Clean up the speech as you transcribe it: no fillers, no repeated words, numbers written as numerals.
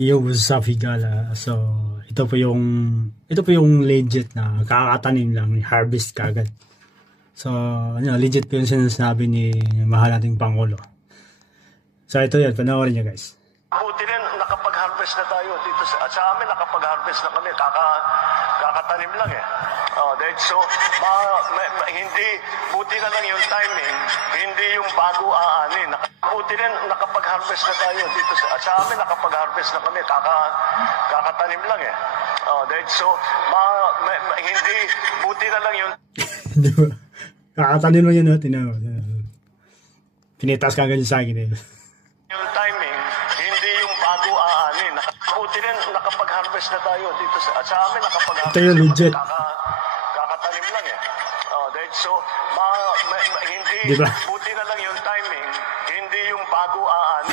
Yo, what's up, Higala? So, ito po yung legit na kakatanim lang, harvest kagad. So, legit po yung sinasabi ni mahal nating Pangulo. So, ito yan, panoorin nyo guys. Buti rin, nakapag-harvest na tayo dito sa amin, nakapag-harvest na kami, kakatanim lang eh. So, hindi, buti na lang yung timing, hindi yung bago aanin. Buti rin, nakapag-harvest na tayo dito sa amin, nakapag-harvest na kami, kakatanim lang eh. So, hindi, buti na lang yung... Di ba? Kakatanim lang yun, no? Pinitas ka ganyan sa akin eh. Yung timing, hindi yung bago aanin. Buti rin, nakapag-harvest na tayo dito sa amin, nakapag-harvest ito yung legit. Kakatanim lang eh. So, hindi, di ba?